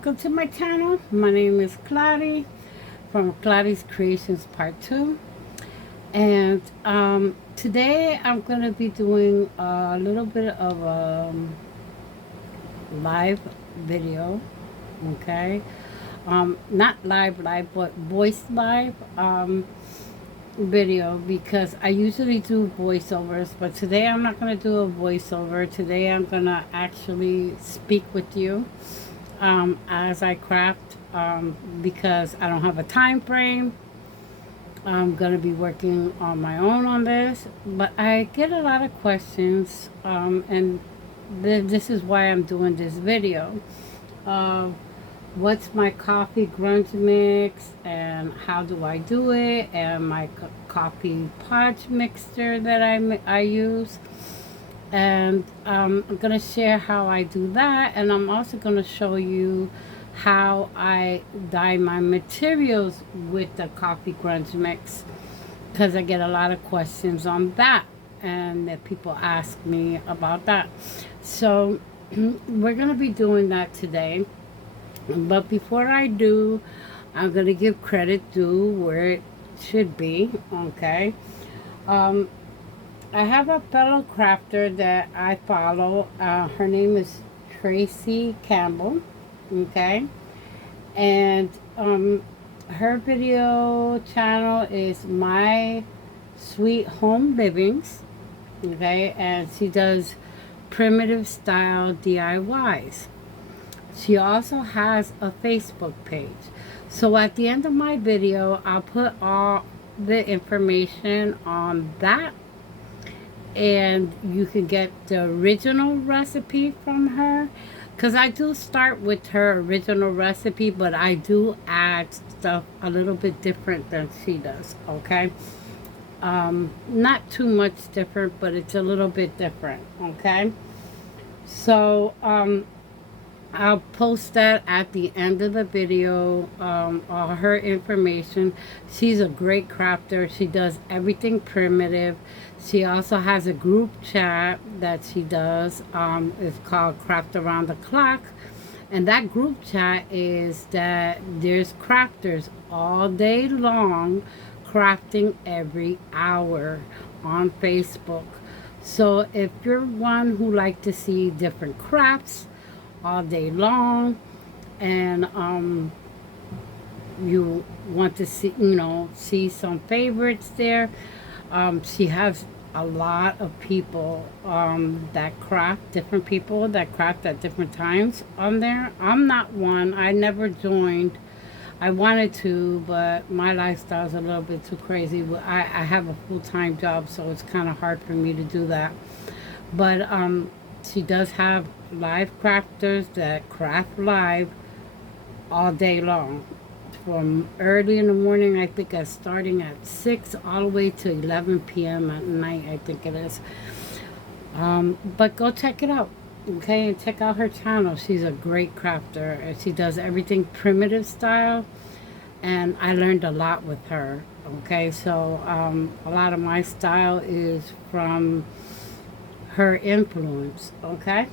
welcome to my channel. My name is Claudia from Claudia's Creations Part 2. And today I'm going to be doing a little bit of a live video, okay? Not live, but voice live video, because I usually do voiceovers, but today I'm not going to do a voiceover. Today I'm going to actually speak with you as I craft, because I don't have a time frame. I'm going to be working on my own on this, but I get a lot of questions, and this is why I'm doing this video. What's my coffee grunge mix, and how do I do it, and my coffee podge mixture that I use. And I'm going to share how I do that, and I'm also going to show you how I dye my materials with the coffee grunge mix, because I get a lot of questions on that, and that people ask me about that. So we're going to be doing that today. But before I do, I'm going to give credit due where it should be, okay? I have a fellow crafter that I follow. Her name is Tracy Campbell, okay? And her video channel is My Sweet Home Livings, okay? And she does primitive style DIYs. She also has a Facebook page. So at the end of my video, I'll put all the information on that, and you can get the original recipe from her, because I do start with her original recipe, but I do add stuff a little bit different than she does, okay? Not too much different, but it's a little bit different, okay? So I'll post that at the end of the video, all her information. She's a great crafter. She does everything primitive. She also has a group chat that she does. It's called Craft Around the Clock. And that group chat is that there's crafters all day long crafting every hour on Facebook. So if you're one who like to see different crafts all day long, and you want to see, see some favorites there, she has a lot of people that craft, different people that craft at different times on there. I'm not one. I never joined. I wanted to, but my lifestyle is a little bit too crazy. I have a full-time job, so it's kind of hard for me to do that. But she does have live crafters that craft live all day long, from early in the morning, I think, starting at 6 all the way to 11 p.m. at night, I think it is. But go check it out, okay? And check out her channel. She's a great crafter, and she does everything primitive style, and I learned a lot with her, okay? So a lot of my style is from her influence, okay?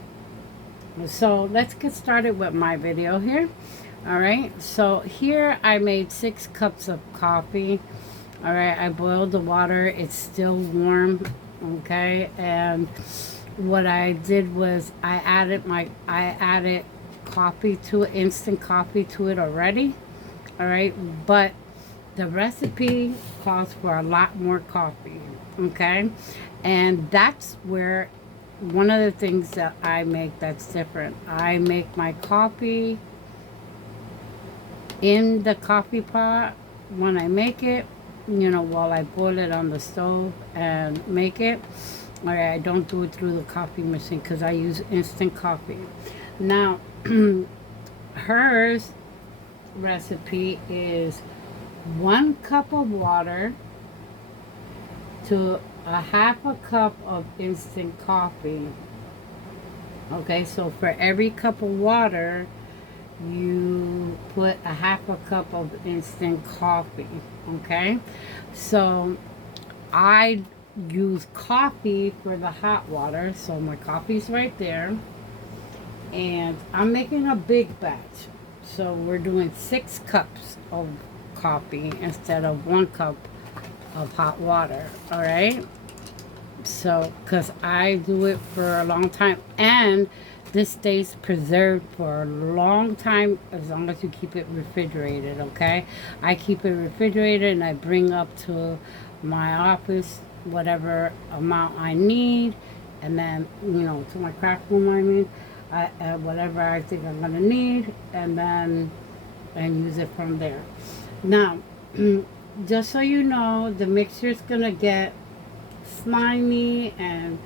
So let's get started with my video here. All right, so here I made 6 cups of coffee. All right, I boiled the water. It's still warm, okay? And what I did was I added coffee to it, instant coffee to it already. All right, but the recipe calls for a lot more coffee, okay? And that's where one of the things that I make that's different. I make my coffee in the coffee pot when I make it, while I boil it on the stove and make it. All right, I don't do it through the coffee machine because I use instant coffee. Now, hers recipe is 1 cup of water to a half a cup of instant coffee. Okay, so for every cup of water, you put a half a cup of instant coffee, okay? So I use coffee for the hot water, so my coffee's right there, and I'm making a big batch. So we're doing 6 cups of coffee instead of 1 cup of hot water. All right. So, because I do it for a long time, and this stays preserved for a long time as long as you keep it refrigerated, okay? I keep it refrigerated and I bring up to my office whatever amount I need, and then, to my craft room, I mean, whatever I think I'm gonna need, and then and use it from there. Now, just so you know, the mixture is gonna get slimy, and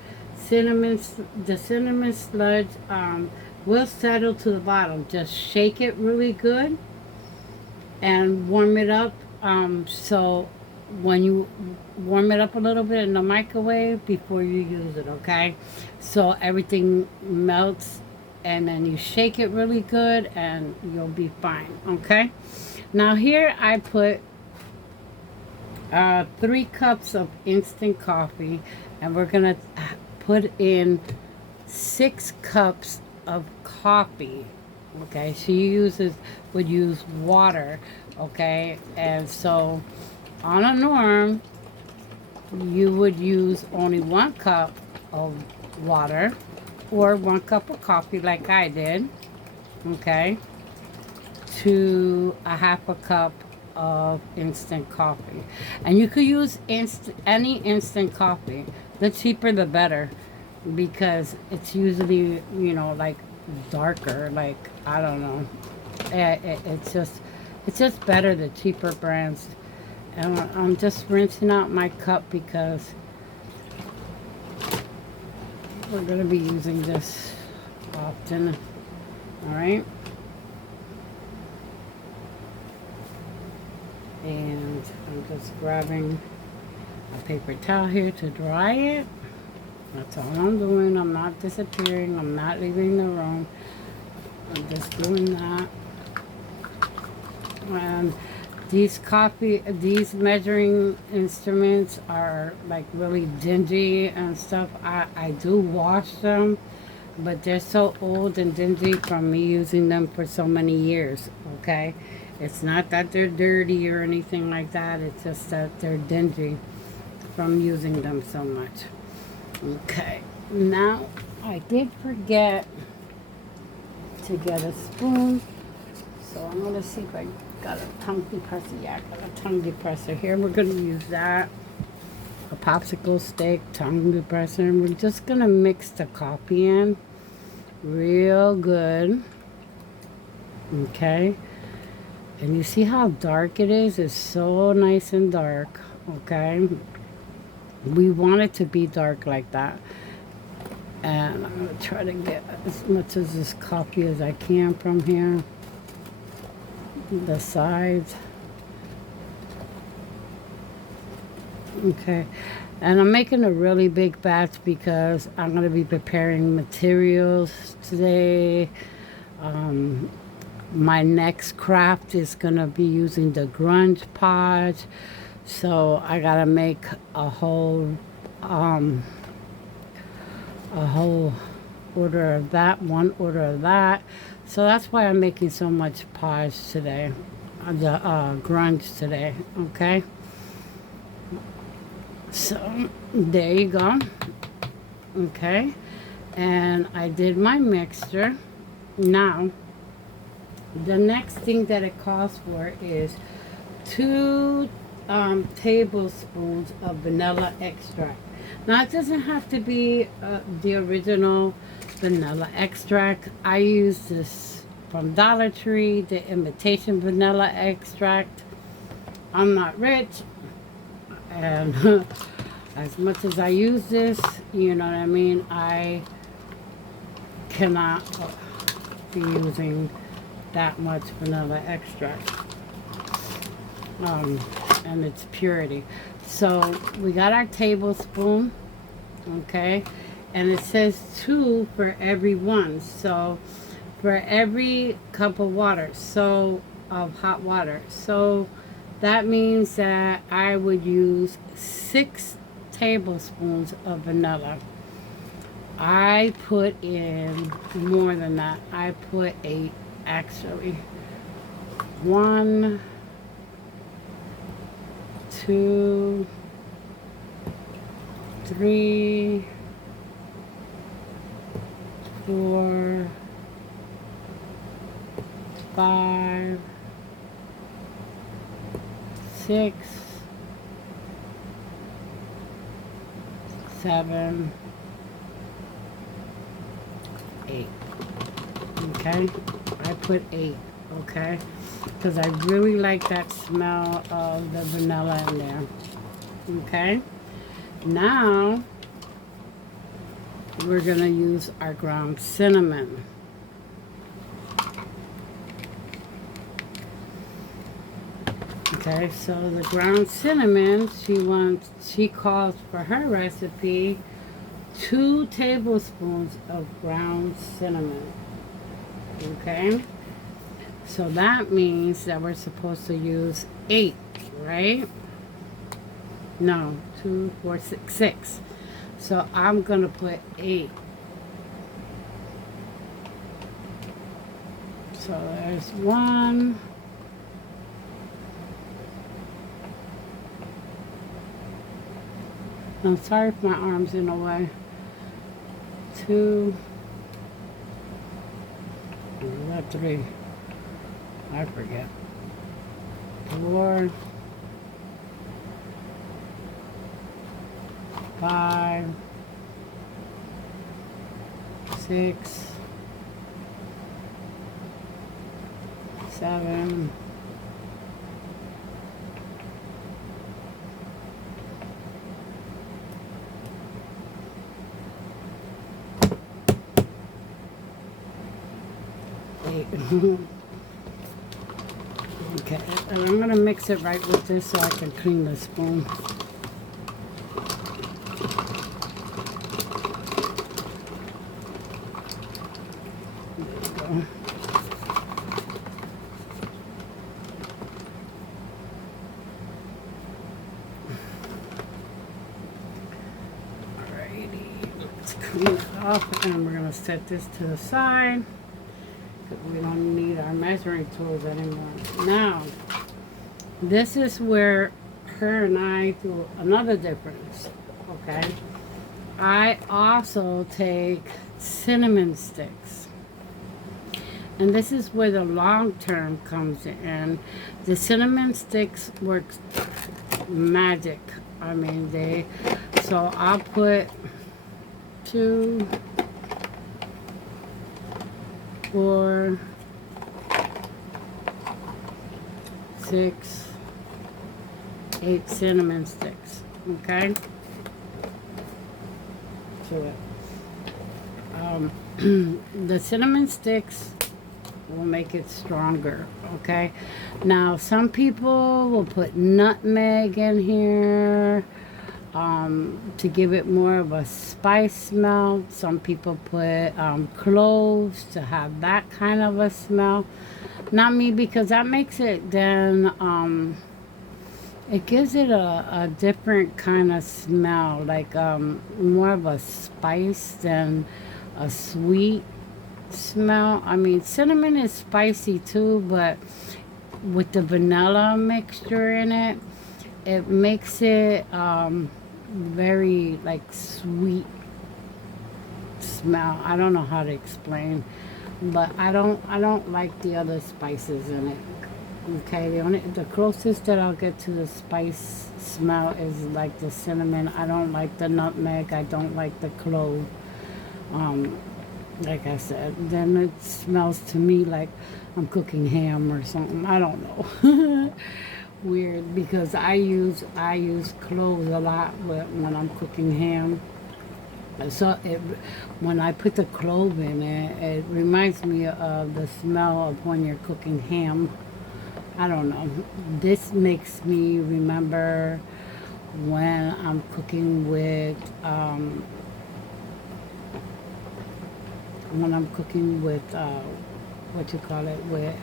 the cinnamon sludge will settle to the bottom. Just shake it really good and warm it up. So when you warm it up a little bit in the microwave before you use it, okay? So everything melts, and then you shake it really good and you'll be fine, okay? Now here I put 3 cups of instant coffee, and we're gonna put in 6 cups of coffee. Okay, she would use water. Okay, and so on a norm, you would use only 1 cup of water or 1 cup of coffee, like I did. Okay, to a half a cup of instant coffee. And you could use any instant coffee. The cheaper the better, because it's usually, like darker, like, I don't know. It's just better, the cheaper brands. And I'm just rinsing out my cup because we're going to be using this often. All right. And I'm just grabbing a paper towel here to dry it. That's all I'm doing. I'm not disappearing. I'm not leaving the room. I'm just doing that. And these measuring instruments are like really dingy and stuff. I do wash them, but they're so old and dingy from me using them for so many years, okay? It's not that they're dirty or anything like that. It's just that they're dingy from using them so much. Okay, now I did forget to get a spoon, so I'm going to see if I got a tongue depressor. Yeah, I got a tongue depressor here. We're going to use that. A popsicle stick, tongue depressor, and we're just going to mix the coffee in real good. Okay. And you see how dark it is? It's so nice and dark, okay? We want it to be dark like that. And I'm going to try to get as much of this coffee as I can from here. The sides. Okay. And I'm making a really big batch because I'm going to be preparing materials today. My next craft is going to be using the grunge pod. So I got to make a whole order of that, 1 order of that. So that's why I'm making so much pods today, the grunge today, okay? So there you go. Okay, and I did my mixture. Now the next thing that it calls for is 2 tablespoons of vanilla extract. Now it doesn't have to be the original vanilla extract. I use this from Dollar Tree, the imitation vanilla extract. I'm not rich, and as much as I use this, you know what I mean, I cannot be using that much vanilla extract, and its purity. So we got our tablespoon, okay, and it says 2 for every 1. So for every cup of water, so of hot water, so that means that I would use 6 tablespoons of vanilla. I put in more than that. I put 8 actually. 1, 2, 3, 4, 5, 6, 7, 8. Okay, I put 8. Okay, because I really like that smell of the vanilla in there. Okay, now we're gonna use our ground cinnamon. Okay, so the ground cinnamon, she calls for her recipe 2 tablespoons of ground cinnamon. Okay, so that means that we're supposed to use 8, right? No, 2, 4, 6, 6. So I'm gonna put 8. So there's 1. I'm sorry if my arm's in the way. 2. Is that 3? I forget. 4. 5. 6. 7. 8. Okay, and I'm going to mix it right with this so I can clean the spoon. There we go. Alrighty, let's clean it off, and we're going to set this to the side. We don't need our measuring tools anymore. Now, this is where her and I do another difference, okay? I also take cinnamon sticks. And this is where the long term comes in. The cinnamon sticks work magic. I mean, so I'll put 2, 4, 6, 8 cinnamon sticks. Okay? To it. The cinnamon sticks will make it stronger. Okay? Now, some people will put nutmeg in here to give it more of a spice smell. Some people put cloves to have that kind of a smell. Not me, because that makes it then it gives it a different kind of smell, like more of a spice than a sweet smell. I mean, cinnamon is spicy too, but with the vanilla mixture in it, it makes it very like sweet smell. I don't know how to explain, but I don't like the other spices in it. Okay, the closest that I'll get to the spice smell is like the cinnamon. I don't like the nutmeg. I don't like the clove. Like I said, then it smells to me like I'm cooking ham or something. I don't know. Weird, because I use cloves a lot when I'm cooking ham. So when I put the clove in it, it reminds me of the smell of when you're cooking ham. I don't know. This makes me remember when I'm cooking with what you call it, with,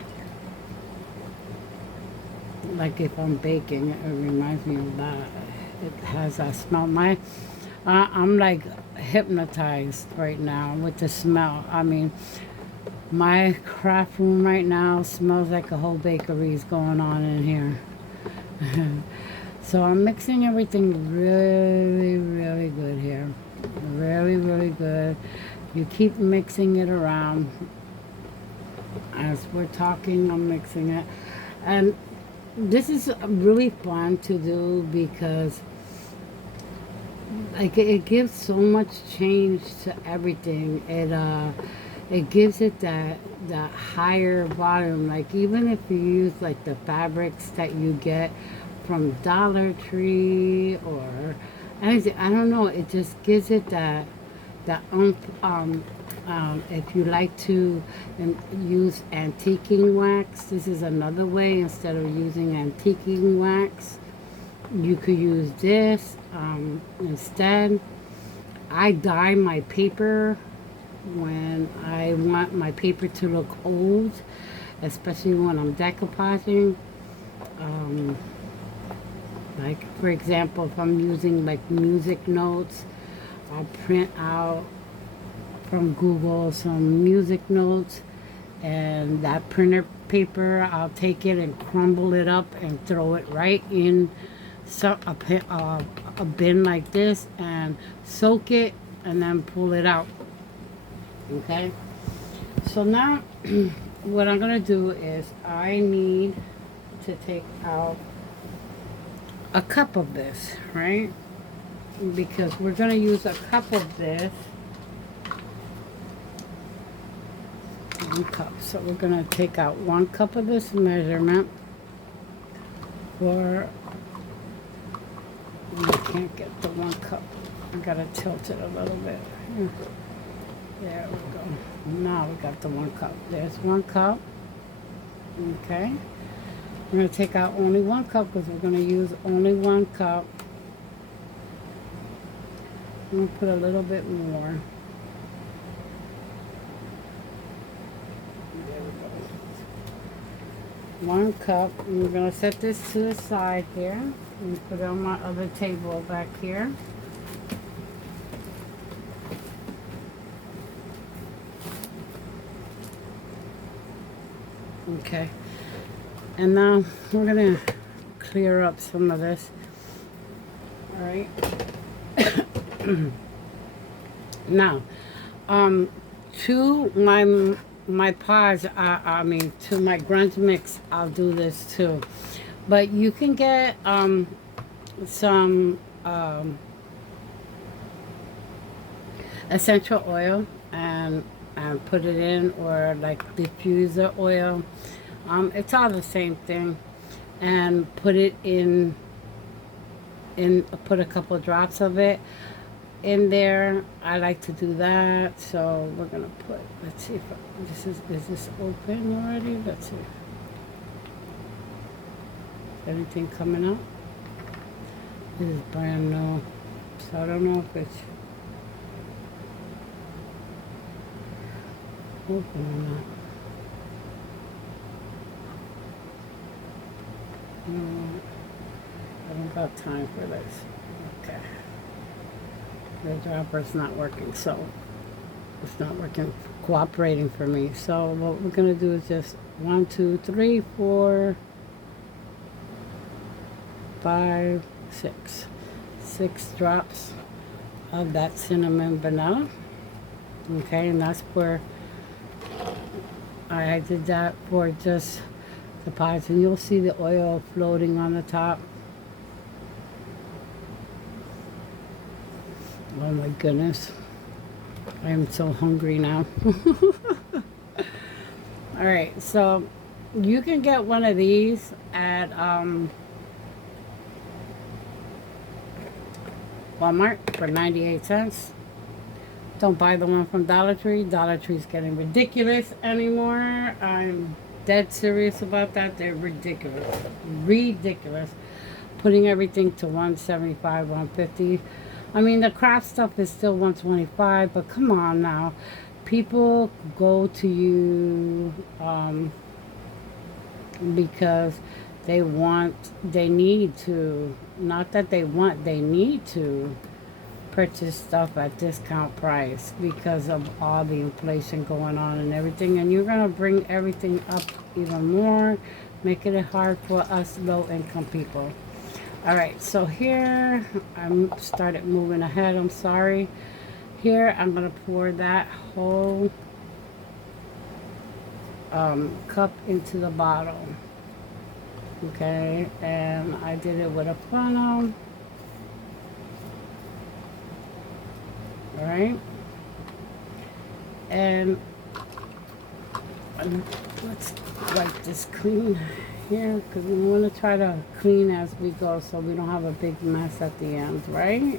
like if I'm baking, it reminds me of that. It has that smell. I'm like hypnotized right now with the smell. I mean, My craft room right now smells like a whole bakery is going on in here. So I'm mixing everything really, really good here. Really, really good. You keep mixing it around. As we're talking, I'm mixing it. And this is really fun to do because like it gives so much change to everything. It gives it that higher volume. Like even if you use like the fabrics that you get from Dollar Tree or anything, I don't know. It just gives it that if you like to use antiquing wax, this is another way. Instead of using antiquing wax, you could use this instead. I dye my paper when I want my paper to look old, especially when I'm decoupaging. Um, like for example, if I'm using like music notes, I'll print out from Google some music notes, and that printer paper, I'll take it and crumble it up and throw it right in a bin like this and soak it and then pull it out. Okay, so now what I'm gonna do is I need to take out a cup of this, right? Because we're gonna use a cup of this. 1 cup. So we're gonna take out 1 cup of this measurement for, I can't get the 1 cup. I gotta tilt it a little bit. There we go. Now we got the 1 cup. There's 1 cup. Okay. We're gonna take out only 1 cup because we're gonna use only 1 cup. I'm gonna put a little bit more. There we go. 1 cup. And we're gonna set this to the side here and put it on my other table back here. Okay, and now we're gonna clear up some of this. All right. Now, to my pods, I mean to my grunge mix, I'll do this too. But you can get some essential oil and put it in, or like diffuser oil. It's all the same thing, and put it in. Put a couple drops of it in there. I like to do that. So we're gonna put. Let's see if this is this open already. Let's see. Is anything coming up? This is brand new, so I don't know if it's open or not. No, I don't got time for this. Okay. The dropper's not working, so it's not working, cooperating for me. So what we're gonna do is just 1, 2, 3, 4, 5, 6. 6 drops of that cinnamon vanilla. Okay, and that's where I did that for just the pods, and you'll see the oil floating on the top. Oh my goodness, I am so hungry now. All right, so you can get one of these at Walmart for 98 cents. Don't buy the one from Dollar Tree. Dollar Tree's getting ridiculous anymore. I'm dead serious about that. They're ridiculous. Ridiculous. Putting everything to 175, 150. I mean, the craft stuff is still 125, but come on now. People go to you because they need to. Not that they want, they need to purchase stuff at discount price because of all the inflation going on and everything. And you're going to bring everything up even more, making it hard for us low-income people. All right, so here I started moving ahead. I'm sorry. Here I'm going to pour that whole cup into the bottle. Okay, and I did it with a funnel. All right, and let's wipe this clean here because we want to try to clean as we go so we don't have a big mess at the end, right?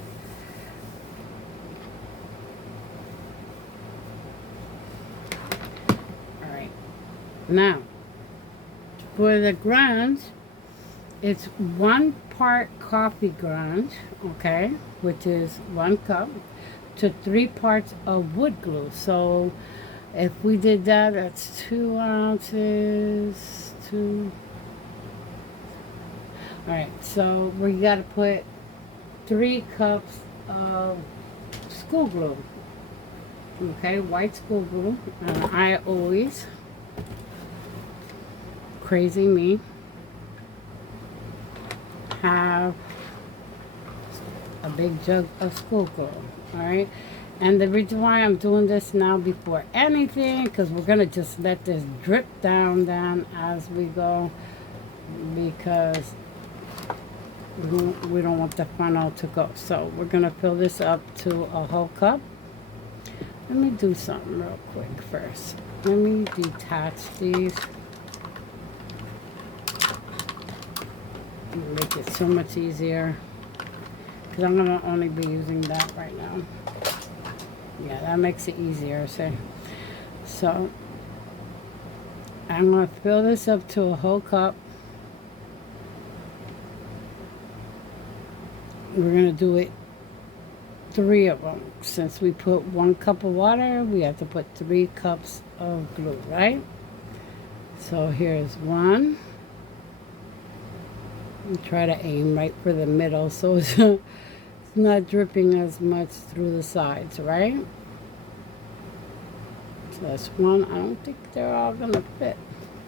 All right, now for the grunge, it's 1 part coffee grunge, okay, which is 1 cup, to 3 parts of wood glue. So if we did that, that's 2 ounces, 2. All right, so we got to put 3 cups of school glue, okay, white school glue. I always, crazy me, have a big jug of school glue. All right, and the reason why I'm doing this now before anything, because we're gonna just let this drip down as we go, because we don't want the funnel to go. So we're gonna fill this up to a whole cup. Let me do something real quick first. Let me detach these. Make it so much easier because I'm gonna only be using that right now. Yeah, that makes it easier, say. So I'm gonna fill this up to a whole cup. We're gonna do it 3 of them. Since we put 1 cup of water, we have to put 3 cups of glue, right? So here's 1. Try to aim right for the middle so it's not dripping as much through the sides, right? So that's 1. I don't think they're all gonna fit,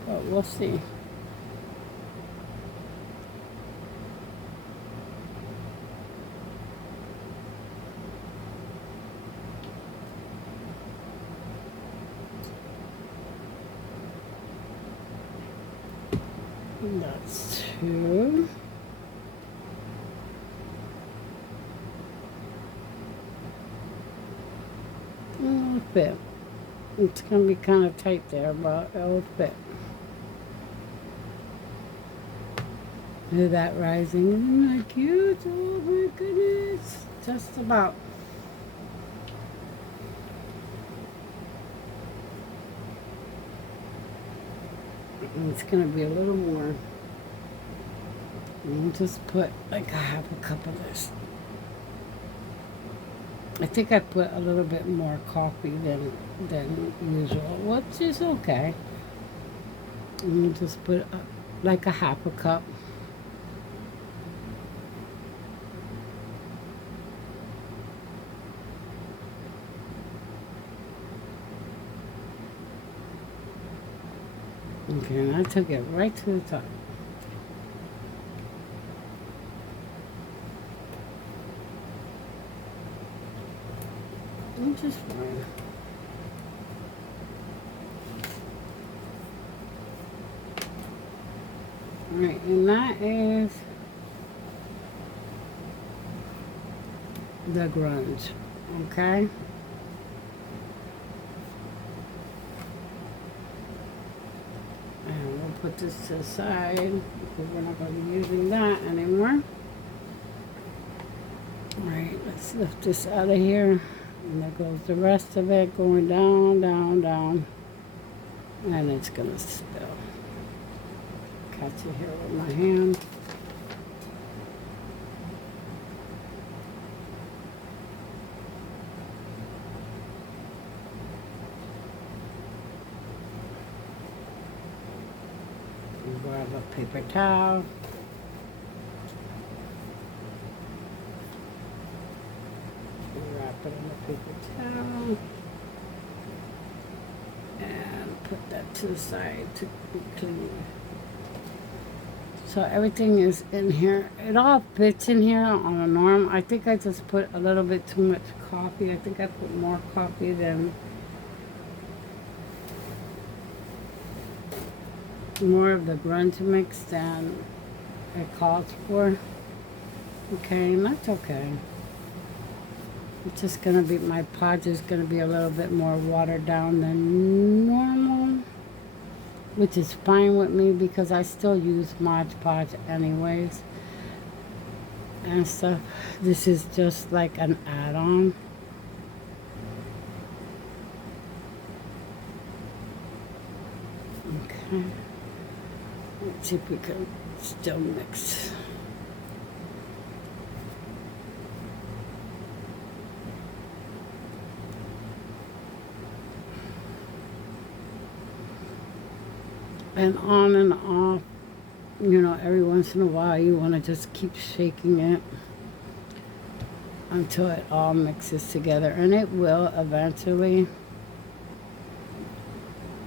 but we'll see. That's 2. It'll fit. It's going to be kind of tight there, but it'll fit. Look at that rising. Isn't that cute? Oh my goodness. Just about. It's going to be a little more. I'll just put like a half a cup of this. I think I put a little bit more coffee than usual, which is okay. And just put like a half a cup. Okay, and I took it right to the top. I'm just fine. Alright, and that is the grunge, okay? And we'll put this to the side because we're not going to be using that anymore. Alright, let's lift this out of here. And there goes the rest of it going down, down, down. And it's going to spill. Catch it here with my hand. And grab a paper towel. it on the paper towel. And put that to the side to be clean. So everything is in here. It all fits in here on a norm. I think I just put a little bit too much coffee. I think I put more coffee than more of the grunge mix than it calls for. Okay, and that's okay. It's just gonna be, my pod is gonna be a little bit more watered down than normal, which is fine with me because I still use Mod Podge anyways and stuff. This is just like an add-on. Okay. Let's see if we can still mix. And on and off, you know, every once in a while you want to just keep shaking it until it all mixes together, and it will eventually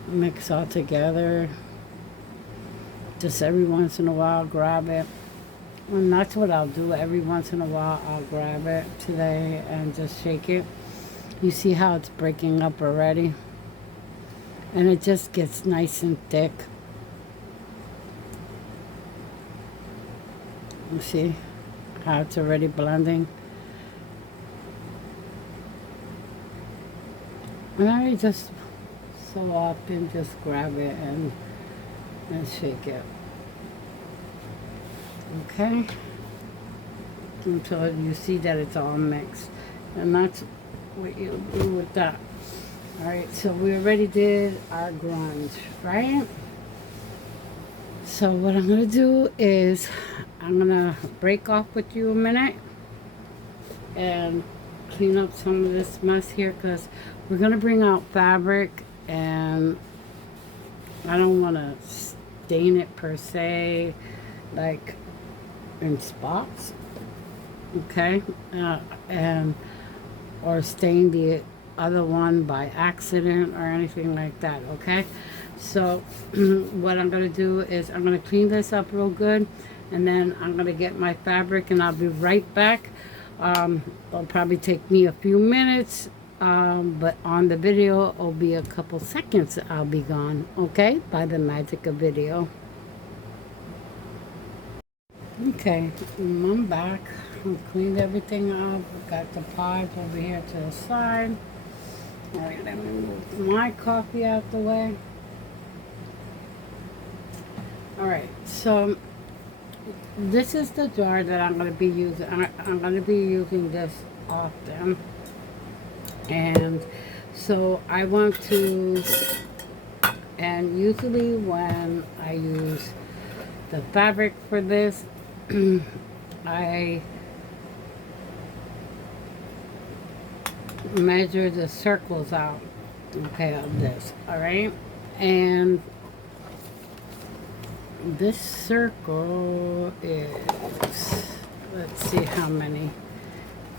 mix all together. Just every once in a while grab it, and that's what I'll do. Every once in a while I'll grab it today and just shake it. You see how it's breaking up already, and it just gets nice and thick. You see how it's already blending? And I just so often just grab it and shake it. Okay? Until you see that it's all mixed. And that's what you do with that. Alright, so we already did our grunge, right? So what I'm going to do is I'm going to break off with you a minute and clean up some of this mess here, because we're going to bring out fabric and I don't want to stain it per se, like in spots, okay? And or stain the other one by accident or anything like that, okay? So what I'm going to do is I'm going to clean this up real good, and then I'm going to get my fabric and I'll be right back. It'll probably take me a few minutes, but on the video it'll be a couple seconds I'll be gone, okay? By the magic of video. Okay, I'm back. I've cleaned everything up. Got the pod over here to the side. Alright, let me move my coffee out the way. Alright, so this is the jar that I'm going to be using. I'm going to be using this often. And so I want to, and usually when I use the fabric for this, I measure the circles out, okay, of this, alright? And this circle is, let's see how many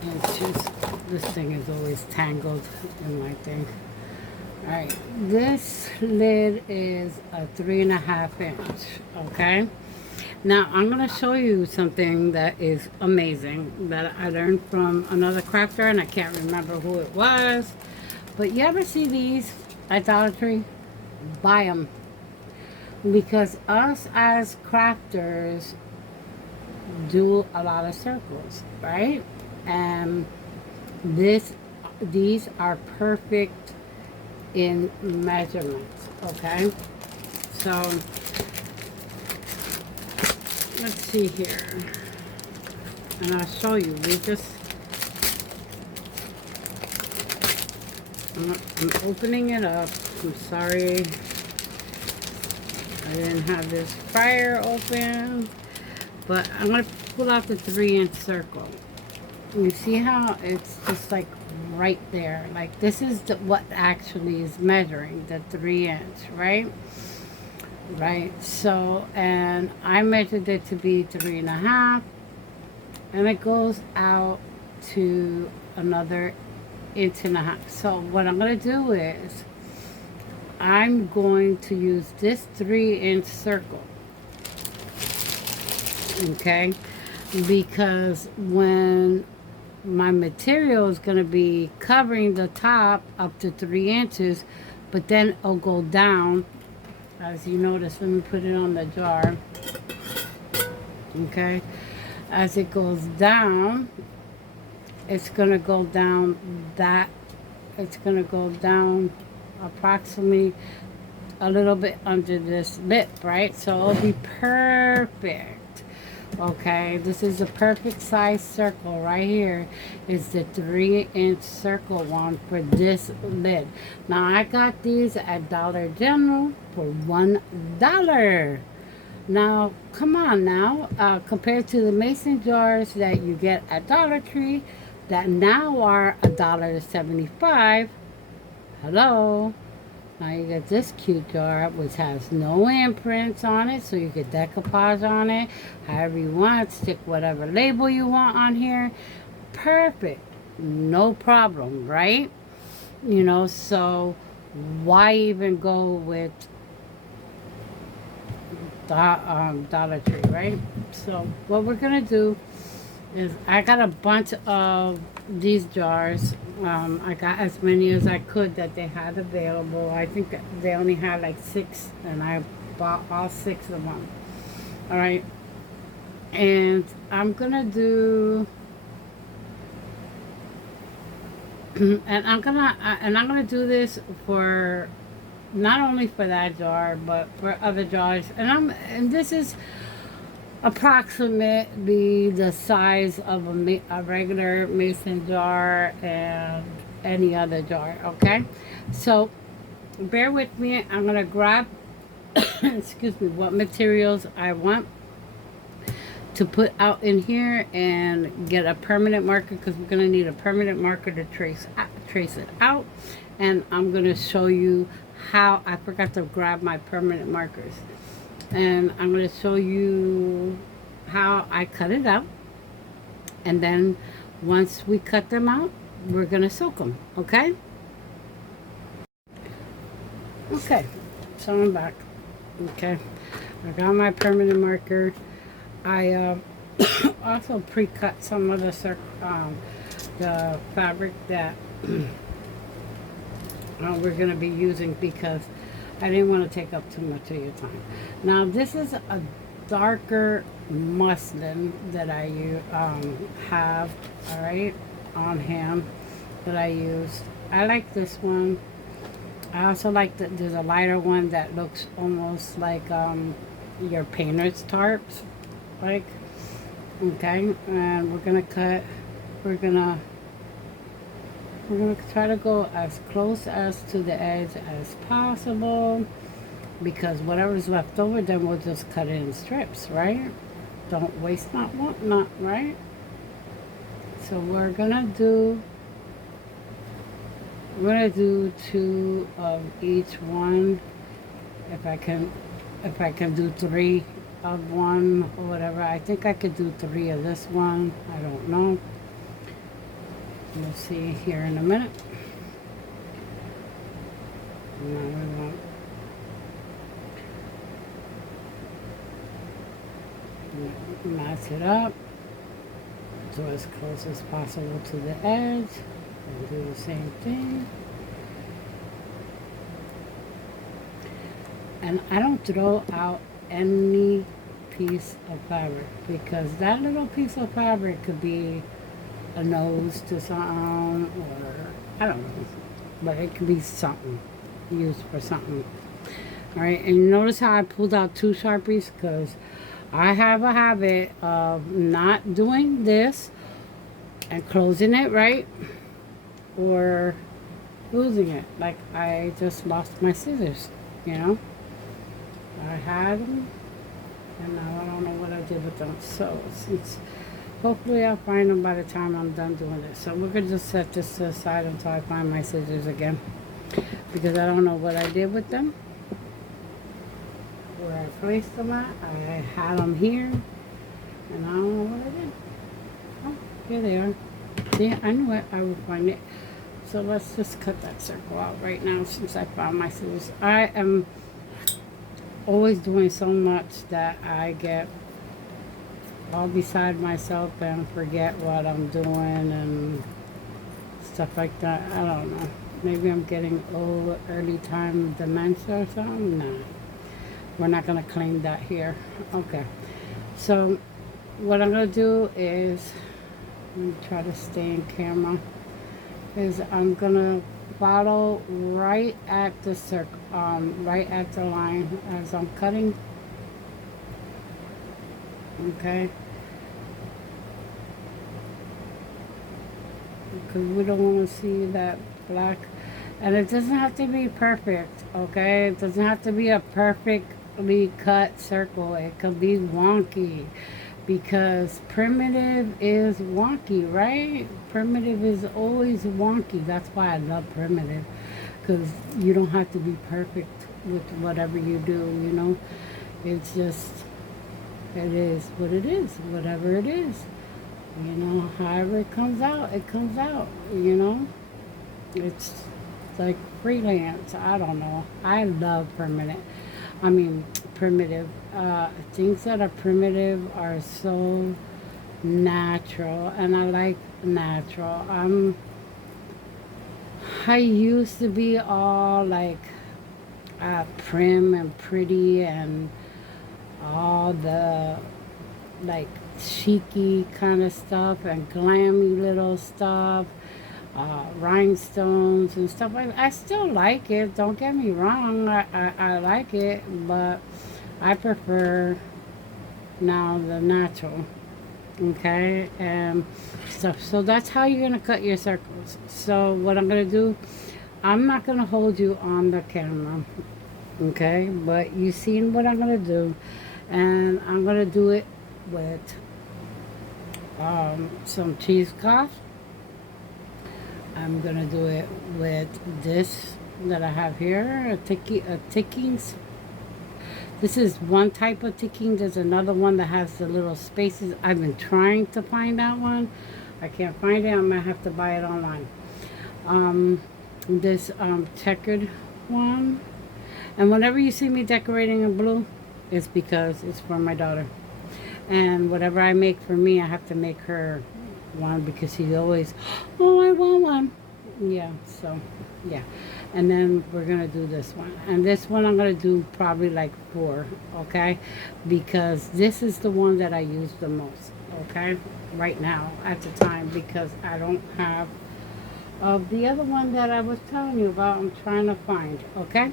inches. This thing is always tangled in my thing. Alright, this lid is a 3.5 inch, okay? Now I'm going to show you something that is amazing that I learned from another crafter, and I can't remember who it was, but you ever see these at Dollar Tree? Buy them. Because us as crafters do a lot of circles, right? And these are perfect in measurements, okay? So let's see here, and I'll show you. I'm opening it up. I'm sorry I didn't have this fire open, but I'm going to pull out the 3-inch circle. You see how it's just like right there, like this is what actually is measuring the 3-inch, right? So, and I measured it to be 3.5, and it goes out to another 1.5 inches. So what I'm going to do is I'm going to use this 3-inch circle, okay? Because when my material is going to be covering the top up to 3 inches, but then it'll go down. As you notice, let me put it on the jar, okay? As it goes down, it's going to go down that, it's going to go down approximately a little bit under this lip, right? So it'll be perfect. Okay, this is a perfect size circle right here. Is the 3-inch circle one for this lid. Now I got these at Dollar General for $1. Now come on now, compared to the mason jars that you get at Dollar Tree that now are $1.75. Hello. Now you get this cute jar which has no imprints on it, so you can decoupage on it however you want, stick whatever label you want on here. Perfect, no problem, right? You know, so why even go with Dollar Tree, right? So what we're gonna do is I got a bunch of these jars. I got as many as I could that they had available. I think they only had like 6, and I bought all 6 of them. All right, and I'm gonna do, and I'm gonna do this for not only for that jar but for other jars. And this is approximately the size of a regular mason jar and any other jar, okay? So bear with me. I'm gonna grab excuse me, what materials I want to put out in here and get a permanent marker, because we're gonna need a permanent marker to trace it out. And I'm gonna show you how I forgot to grab my permanent markers. And I'm going to show you how I cut it out. And then once we cut them out, we're going to soak them, okay? Okay, so I'm back. Okay, I got my permanent marker. I also pre-cut some of the fabric that we're going to be using, because I didn't want to take up too much of your time. Now this is a darker muslin that I have, all right, on hand that I use. I like this one. I also like that there's a lighter one that looks almost like your painter's tarps, like, okay. And we're gonna cut. We're gonna try to go as close as to the edge as possible, because whatever's left over, then we'll just cut it in strips, right? Don't waste not, want not, right? So we're gonna do 2 of each one. If I can do 3 of one or whatever. I think I could do 3 of this one. I don't know. We'll see here in a minute. No, we won't. Match it up so as close as possible to the edge, and do the same thing. And I don't throw out any piece of fabric, because that little piece of fabric could be a nose to something, or I don't know, but it could be something used for something. All right, and you notice how I pulled out 2 Sharpies, because I have a habit of not doing this and closing it, right, or losing it. Like I just lost my scissors, you know. I had them, and now I don't know what I did with them. So since hopefully I'll find them by the time I'm done doing this. So we're gonna just set this to the side until I find my scissors again, because I don't know what I did with them, where I placed them at. I had them here, and I don't know what I did. Oh, here they are. See, I knew it. I would find it. So So let's just cut that circle out right now since I found my scissors. I am always doing so much that I get all beside myself and forget what I'm doing and stuff like that. I don't know. Maybe I'm getting old, early time dementia or something. Nah, we're not gonna claim that here. Okay. So what I'm gonna do is, let me try to stay in camera. Is I'm gonna follow right at the circle, right at the line as I'm cutting. Okay. Because we don't want to see that black, and it doesn't have to be perfect. Okay, it doesn't have to be a perfectly cut circle. It can be wonky, because primitive is wonky, right? Primitive is always wonky. That's why I love primitive, because you don't have to be perfect with whatever you do, you know. It's just, it is what it is, whatever it is. You know, however it comes out, you know. It's like freelance. I don't know. I love primitive. Things that are primitive are so natural, and I like natural. I used to be all like prim and pretty and all the like chicy kind of stuff and glammy little stuff, rhinestones and stuff like that. I still like it, don't get me wrong. I like it, but I prefer now the natural. Okay, and stuff. So that's how you're gonna cut your circles. So what I'm gonna do, I'm not gonna hold you on the camera, okay, but you seen what I'm gonna do, and I'm gonna do it with some cheesecloth. I'm gonna do it with this that I have here, a ticking. This is one type of ticking. There's another one that has the little spaces. I've been trying to find that one. I can't find it. I'm gonna have to buy it online. This checkered one. And whenever you see me decorating in blue, it's because it's for my daughter. And whatever I make for me, I have to make her one, because she always, oh, I want one. Yeah, so, yeah. And then we're going to do this one. And this one I'm going to do probably like 4, okay? Because this is the one that I use the most, okay? Right now, at the time, because I don't have the other one that I was telling you about. I'm trying to find, okay?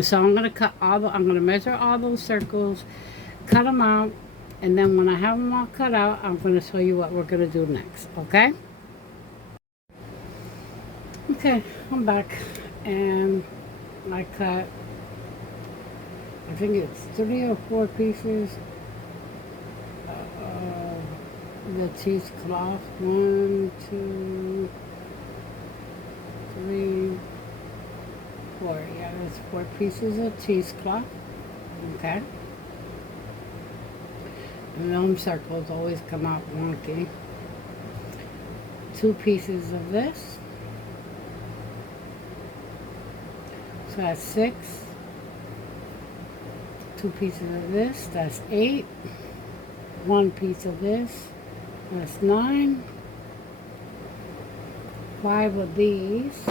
So I'm going to I'm going to measure all those circles, cut them out, and then when I have them all cut out, I'm going to show you what we're going to do next, okay? Okay, I'm back, and I cut, I think it's 3 or 4 pieces of the cheesecloth. 1, 2, 3, 4. Yeah, there's 4 pieces of cheesecloth, okay? And them circles always come out wonky. 2 pieces of this. So that's 6. 2 pieces of this, that's 8. 1 piece of this, that's 9. 5 of these.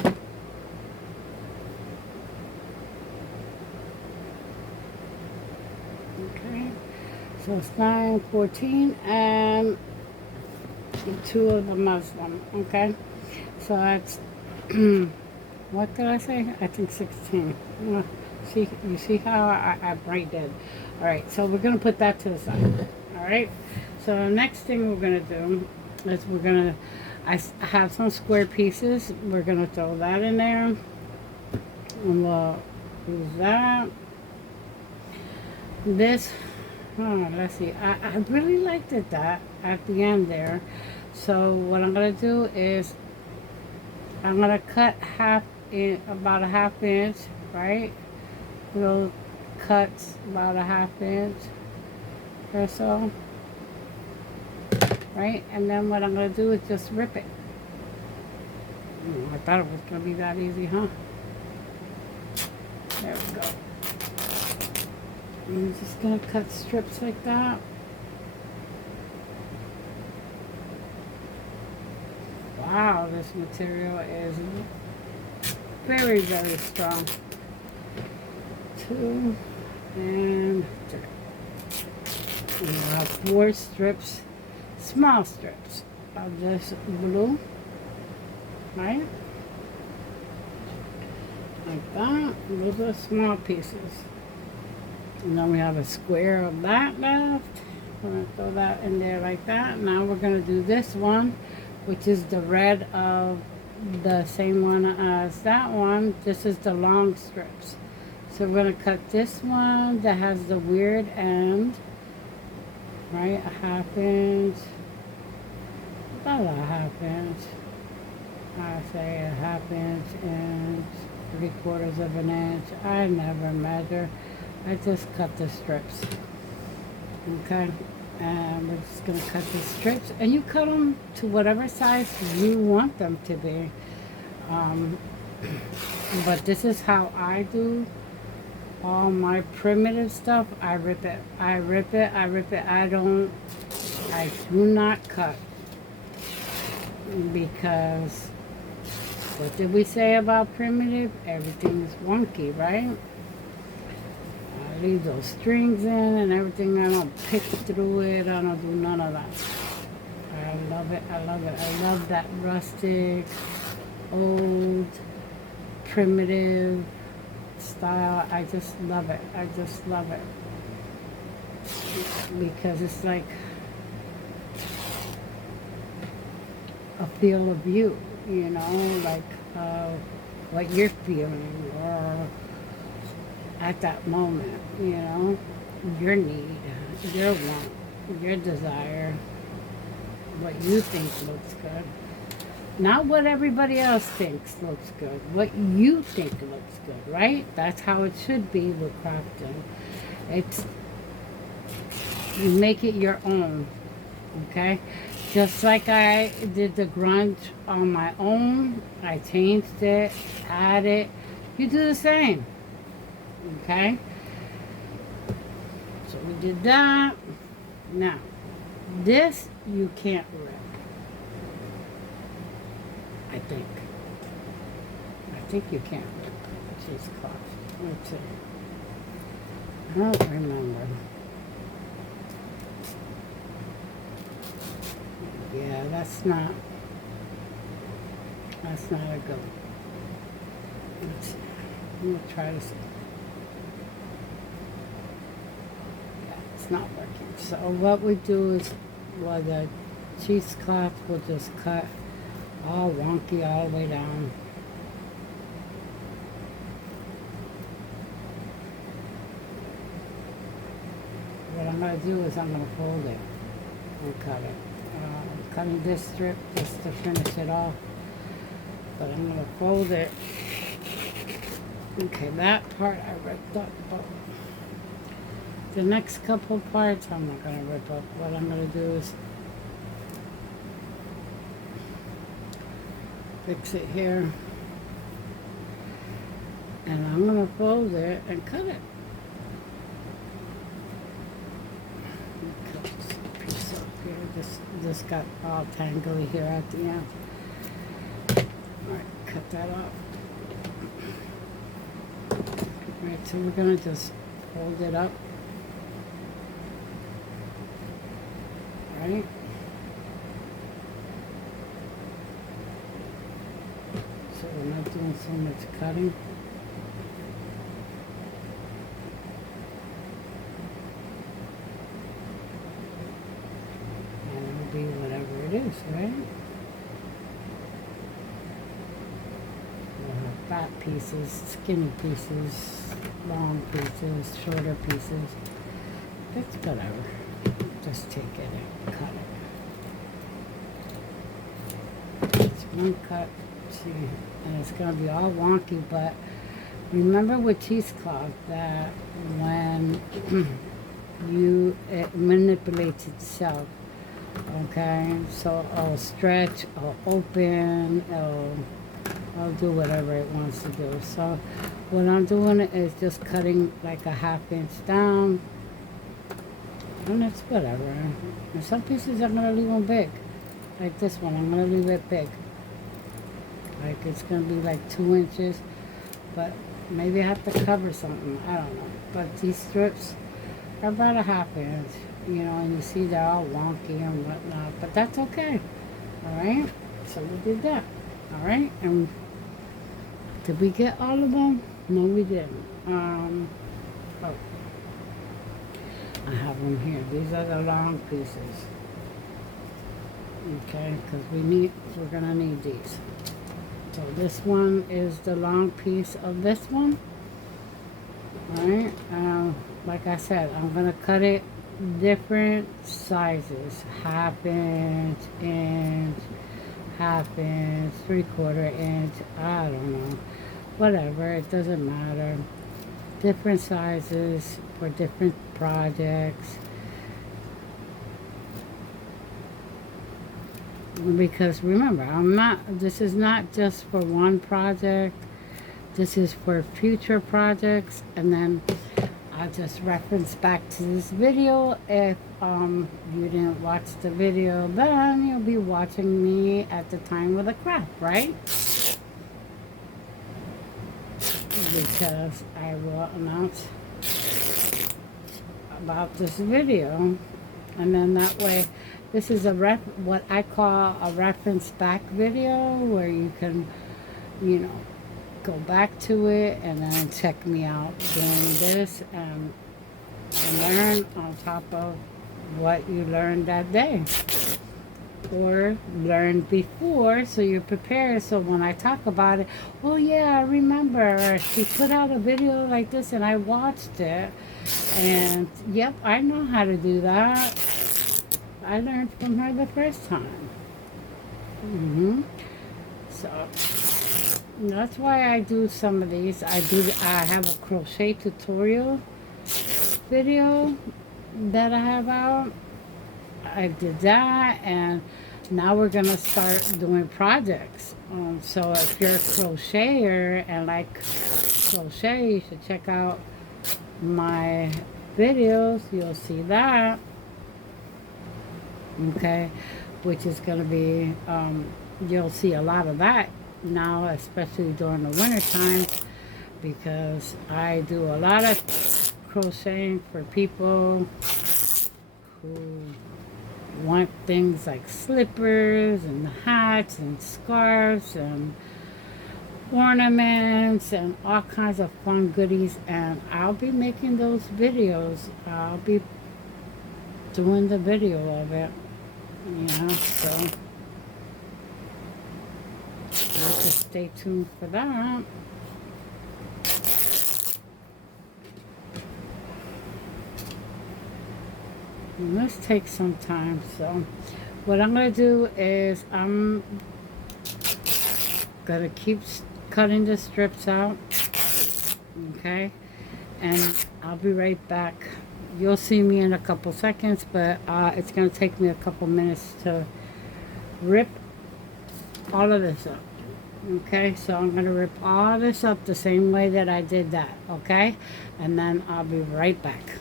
Okay. So it's 9, 14, and 2 of the Muslim, okay? So that's, what did I say? I think 16. See, you see how I brain dead. All right, so we're going to put that to the side, all right? So the next thing we're going to do is I have some square pieces. We're going to throw that in there, and we'll use that. This, oh, let's see. I really liked it that at the end there. So what I'm going to do is I'm going to cut about a ½ inch, right? Little cuts about a ½ inch or so, right? And then what I'm going to do is just rip it. I thought it was going to be that easy, huh? There we go. I'm just going to cut strips like that. Wow, this material is very, very strong. 2 and 3. We have 4 strips, small strips of this blue, right? Like that. Those are small pieces. And then we have a square of that left. We're going to throw that in there like that. Now we're going to do this one, which is the red of the same one as that one. This is the long strips. So we're going to cut this one that has the weird end, right? A half inch, about a half inch. I say a half inch and 3/4 of an inch. I never measure. I just cut the strips. Okay? And we're just going to cut the strips. And you cut them to whatever size you want them to be. But this is how I do all my primitive stuff. I rip it. I rip it. I rip it. I do not cut. Because what did we say about primitive? Everything is wonky, right? I leave those strings in and everything. I don't pick through it. I don't do none of that. I love it. I love it. I love that rustic, old, primitive style. I just love it. I just love it. Because it's like a feel of you, you know, like what you're feeling or at that moment, you know, your need, your want, your desire, what you think looks good. Not what everybody else thinks looks good, what you think looks good, right? That's how it should be with crafting. It's, you make it your own, okay? Just like I did the grunge on my own, I changed it, added. You do the same, okay? So we did that. Now, this you can't rip, I think. I think you can't rip cheesecloth. Let's see. I don't remember. Yeah, that's not a good one. Let's see. I'm going to try to see. Yeah, it's not working. So what we do is, well, the cheesecloth will just cut all wonky all the way down. What I'm going to do is I'm going to fold it and cut it. I'm cutting this strip just to finish it off, but I'm going to fold it. Okay, that part I ripped up, but the next couple parts I'm not going to rip up. What I'm going to do is fix it here, and I'm going to fold it and cut it. This got all tangly here at the end. Alright, cut that off. Alright, so we're going to just fold it up. Right? So we're not doing so much cutting. Be whatever it is, right? We'll have fat pieces, skinny pieces, long pieces, shorter pieces. It's whatever. Just take it and cut it. It's one cut, see, and it's going to be all wonky, but remember with cheesecloth that when it manipulates itself. Okay, so it'll stretch, it'll open, it'll I'll do whatever it wants to do. So what I'm doing is just cutting like a 1/2 inch down. And it's whatever. And some pieces I'm going to leave them big. Like this one, I'm going to leave it big. Like it's going to be like 2 inches. But maybe I have to cover something. I don't know. But these strips are about a 1/2 inch. You know, and you see they're all wonky and whatnot. But that's okay. Alright? So we did that. Alright? And did we get all of them? No, we didn't. Oh. I have them here. These are the long pieces. Okay, because we're gonna need these. So this one is the long piece of this one. Alright, like I said, I'm gonna cut it different sizes. 1/2 inch, 1/2 inch, 3/4 inch, I don't know. Whatever, it doesn't matter. Different sizes for different projects. Because remember, this is not just for one project. This is for future projects. And then I'll just reference back to this video. If you didn't watch the video, then you'll be watching me at the time of the craft, right? Because I will announce about this video, and then that way, this is what I call a reference back video, where you can, you know, go back to it and then check me out doing this and learn on top of what you learned that day. Or learn before, so you're prepared. So when I talk about it, oh yeah, I remember she put out a video like this and I watched it, and yep, I know how to do that. I learned from her the first time. So that's why I do some of these. I have a crochet tutorial video that I have out. I did that, and now we're gonna start doing projects. So if you're a crocheter and like crochet, you should check out my videos. You'll see that. Okay, which is gonna be you'll see a lot of that now, especially during the winter time, because I do a lot of crocheting for people who want things like slippers and hats and scarves and ornaments and all kinds of fun goodies, and I'll be making those videos. I'll be doing the video of it, you know, so just stay tuned for that. And this takes some time, so what I'm going to do is I'm going to keep cutting the strips out, okay, and I'll be right back. You'll see me in a couple seconds, but it's going to take me a couple minutes to rip all of this up, okay, so I'm going to rip all this up the same way that I did that, okay, and then I'll be right back.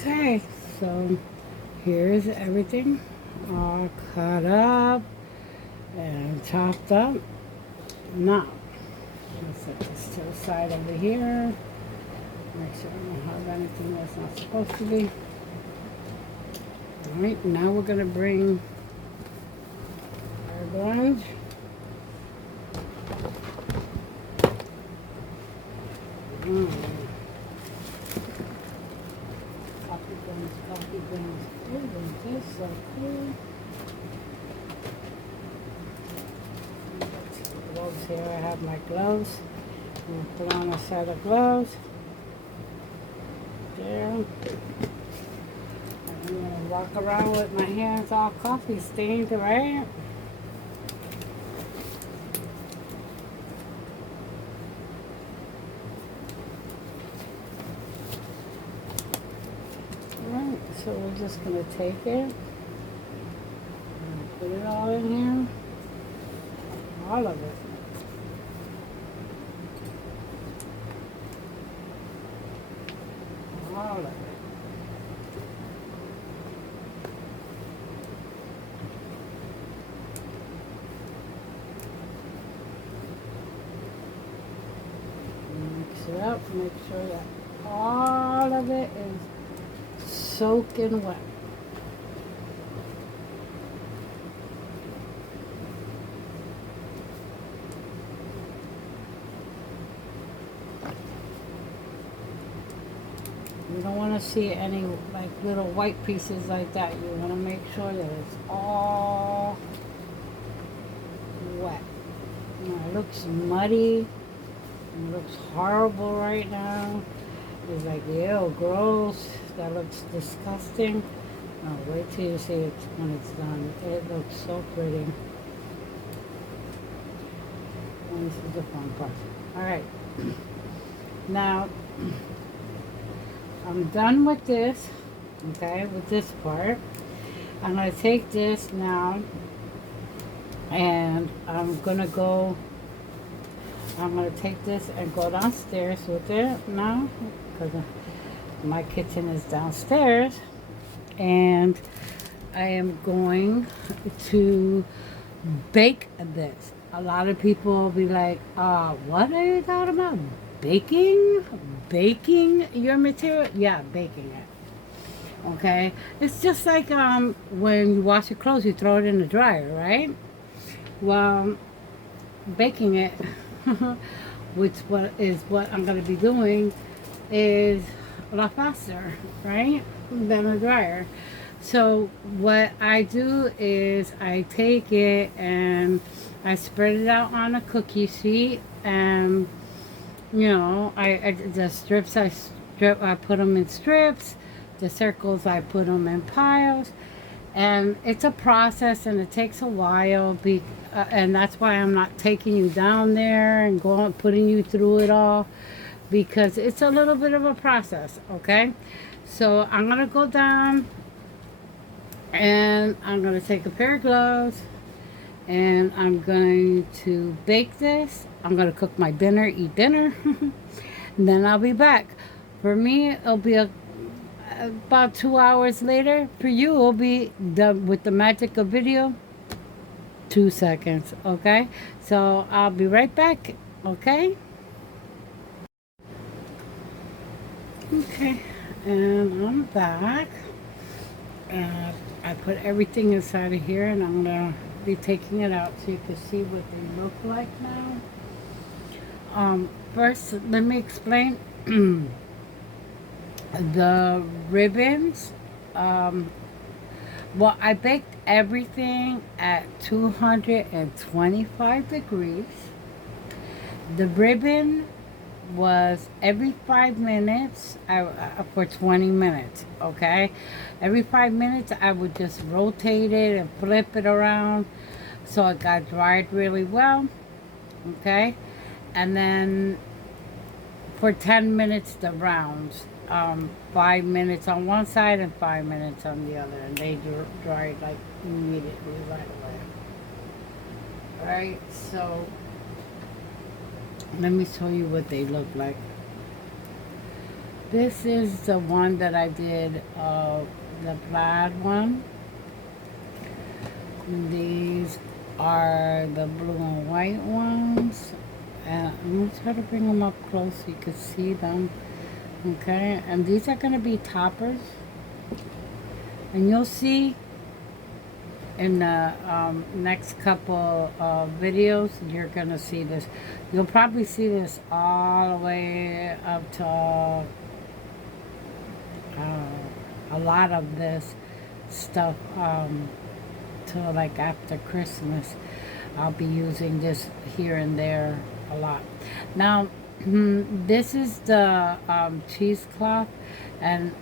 Okay, so here's everything all cut up and chopped up. Now, let's set this to the side over here. Make sure I don't have anything that's not supposed to be. Alright, now we're going to bring our grunge. Coffee beans. Oh, this is so cool. Gloves here. I have my gloves. I'm going to put on a set of gloves. There. And I'm going to walk around with my hands all coffee stained, right? So we're just going to take it and put it all in here. all of it. All of it. Mix it up, make sure that all of it is soaking wet. You don't want to see any like little white pieces like that. You want to make sure that it's all wet. Now, it looks muddy. It looks horrible right now. It's like, ew, gross. That looks disgusting. No, wait till you see it when it's done. It looks so pretty. And this is the fun part. Alright. Now, I'm done with this. Okay, with this part. I'm going to take this now. And I'm going to take this and go downstairs with it now. Because my kitchen is downstairs. And I am going to bake this. A lot of people will be like, what are you talking about? Baking? Baking your material? Yeah, baking it. Okay? It's just like when you wash your clothes, you throw it in the dryer, right? Well, baking it, which what I'm going to be doing, is a lot faster, right, than a dryer. So what I do is I take it and I spread it out on a cookie sheet, and you know, the strips I put them in strips, the circles I put them in piles, and it's a process and it takes a while. And that's why I'm not taking you down there and putting you through it all, because it's a little bit of a process. Okay, so I'm gonna go down and I'm gonna take a pair of gloves and I'm going to bake this. I'm gonna cook my dinner, eat dinner, and then I'll be back. For me, it'll be about 2 hours later. For you, it'll be done with the magic of video. 2 seconds. Okay, so I'll be right back. Okay. Okay, and I'm back. And I put everything inside of here, and I'm gonna be taking it out so you can see what they look like now. First, let me explain the ribbons. Well, I baked everything at 225 degrees. The ribbon was every 5 minutes for 20 minutes. Okay, every 5 minutes I would just rotate it and flip it around so it got dried really well. Okay, and then for 10 minutes the rounds, 5 minutes on one side and 5 minutes on the other, and they dried like immediately right away. Alright, so let me show you what they look like. This is the one that I did, the plaid one. These are the blue and white ones. And I'm going to try to bring them up close so you can see them. Okay, and these are going to be toppers. And you'll see in the next couple of videos, you're going to see this. You'll probably see this all the way up to a lot of this stuff till like after Christmas. I'll be using this here and there a lot. Now, this is the cheesecloth, and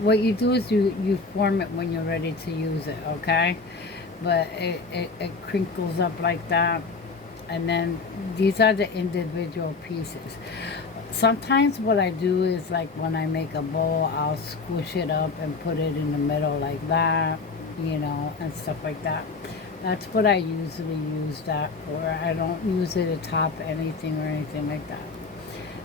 what you do is you form it when you're ready to use it, okay? But it crinkles up like that, and then these are the individual pieces. Sometimes what I do is, like, when I make a bowl, I'll squish it up and put it in the middle like that, you know, and stuff like that. That's what I usually use that for. I don't use it to top anything or anything like that.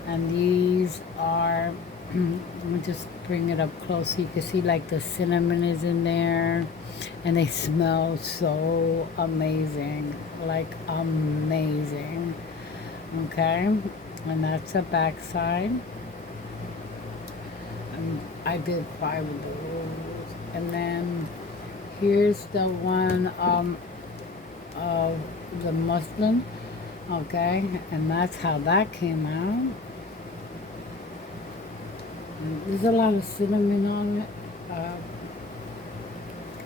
And these are, let me just bring it up close so you can see like the cinnamon is in there. And they smell so amazing. Like amazing. Okay. And that's the back side. And I did 5 of those. And then here's the one of the muslin. Okay. And that's how that came out. And there's a lot of cinnamon on it.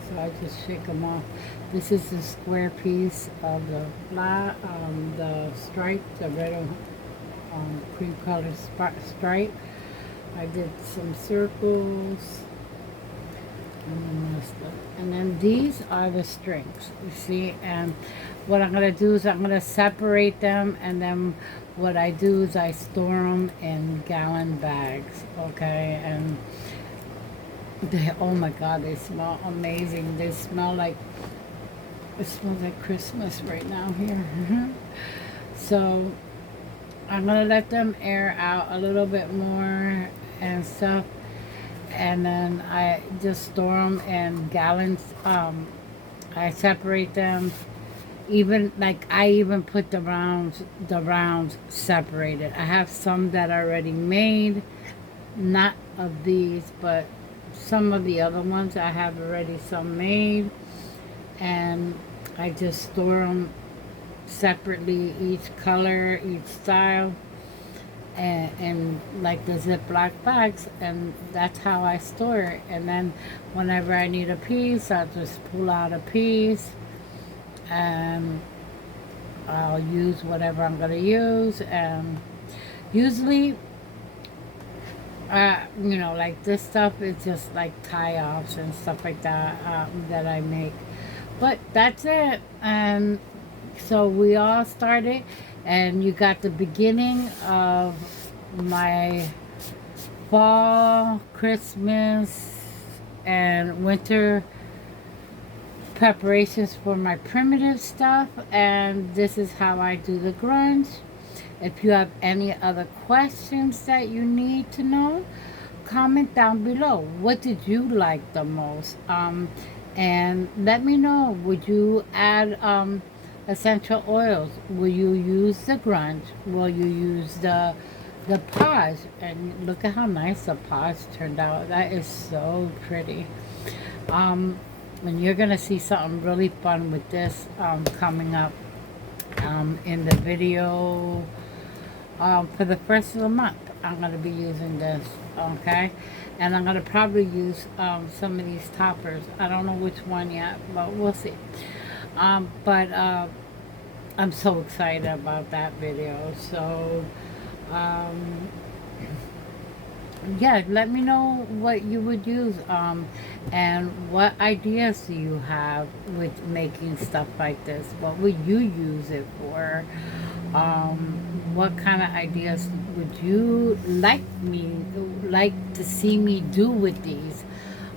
So I just shake them off. This is the square piece of the the stripe, the red cream color stripe. I did some circles, and then these are the strings. You see, and what I'm gonna do is I'm gonna separate them, and then what I do is I store them in gallon bags. Okay, and oh my god, they smell amazing. They smell like, it smells like Christmas right now here. So I'm gonna let them air out a little bit more and stuff, and then I just store them in gallons. I separate them, even like I even put the rounds separated. I have some that are already made, not of these, but some of the other ones I have already some made, and I just store them separately, each color, each style, and like the Ziploc bags, and that's how I store it. And then whenever I need a piece, I'll just pull out a piece, and I'll use whatever I'm gonna use. And usually you know, like this stuff is just like tie-offs and stuff like that that I make. But that's it. And so we all started, and you got the beginning of my fall, Christmas, and winter preparations for my primitive stuff. And this is how I do the grunge. If you have any other questions that you need to know, comment down below. What did you like the most? And let me know. Would you add essential oils? Will you use the grunge? Will you use the pods? And look at how nice the pods turned out. That is so pretty. And you're gonna see something really fun with this coming up in the video. For the first of the month, I'm going to be using this, okay? And I'm going to probably use some of these toppers. I don't know which one yet, but we'll see. But I'm so excited about that video. So, yeah, let me know what you would use and what ideas do you have with making stuff like this. What would you use it for? What kind of ideas would you like to see me do with these?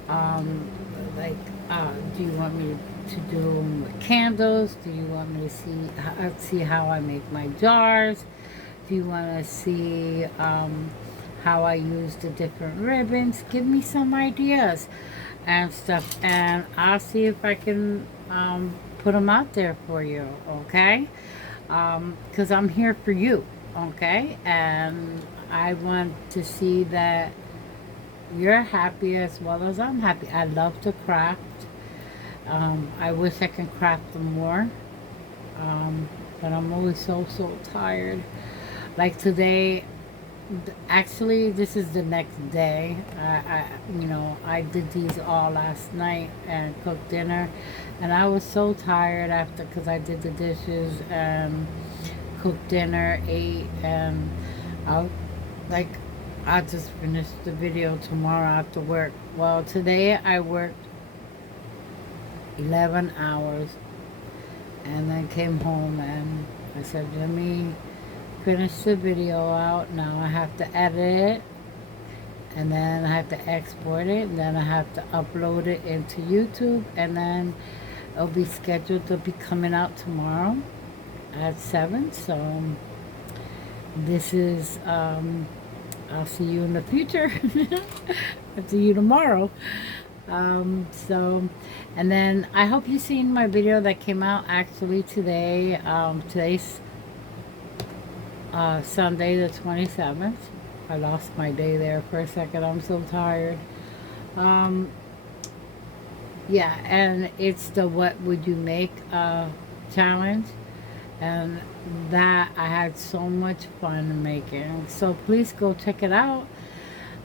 Do you want me to do them with candles? Do you want me to see how I make my jars? Do you want to see how I use the different ribbons? Give me some ideas and stuff, and I'll see if I can put them out there for you, okay? Because I'm here for you, okay? And I want to see that you're happy as well as I'm happy. I love to craft. I wish I could craft them more, but I'm always so tired. Like today, actually this is the next day. I did these all last night and cooked dinner, and I was so tired after, because I did the dishes and cooked dinner, ate, and I'll just finish the video tomorrow after work. Well, today I worked 11 hours and then came home, and I said, let me finish the video out. Now I have to edit it, and then I have to export it, and then I have to upload it into YouTube, and then It'll be scheduled to be coming out tomorrow at 7. So this is, I'll see you in the future. I'll see you tomorrow. So, and then I hope you've seen my video that came out actually today. Today's Sunday the 27th. I lost my day there for a second. I'm so tired. Yeah, and it's the what would you make challenge, and that I had so much fun making. So please go check it out.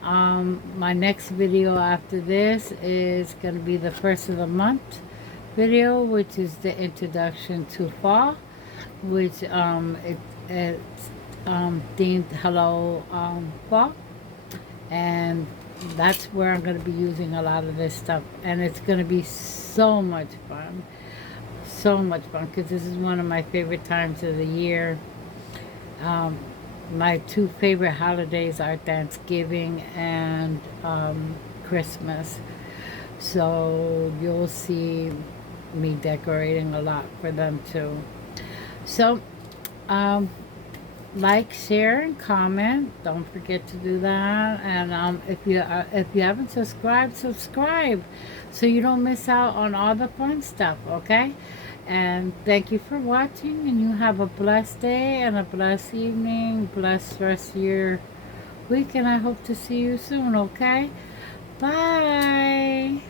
My next video after this is going to be the first of the month video, which is the introduction to fall, which it's themed Hello Fall, and that's where I'm going to be using a lot of this stuff, and it's going to be so much fun, because this is one of my favorite times of the year. My two favorite holidays are Thanksgiving and Christmas, so you'll see me decorating a lot for them too. So like, share, and comment. Don't forget to do that. And if you haven't subscribed, subscribe so you don't miss out on all the fun stuff. Okay. And thank you for watching, and you have a blessed day and a blessed evening, blessed rest of your week, and I hope to see you soon. Okay. Bye.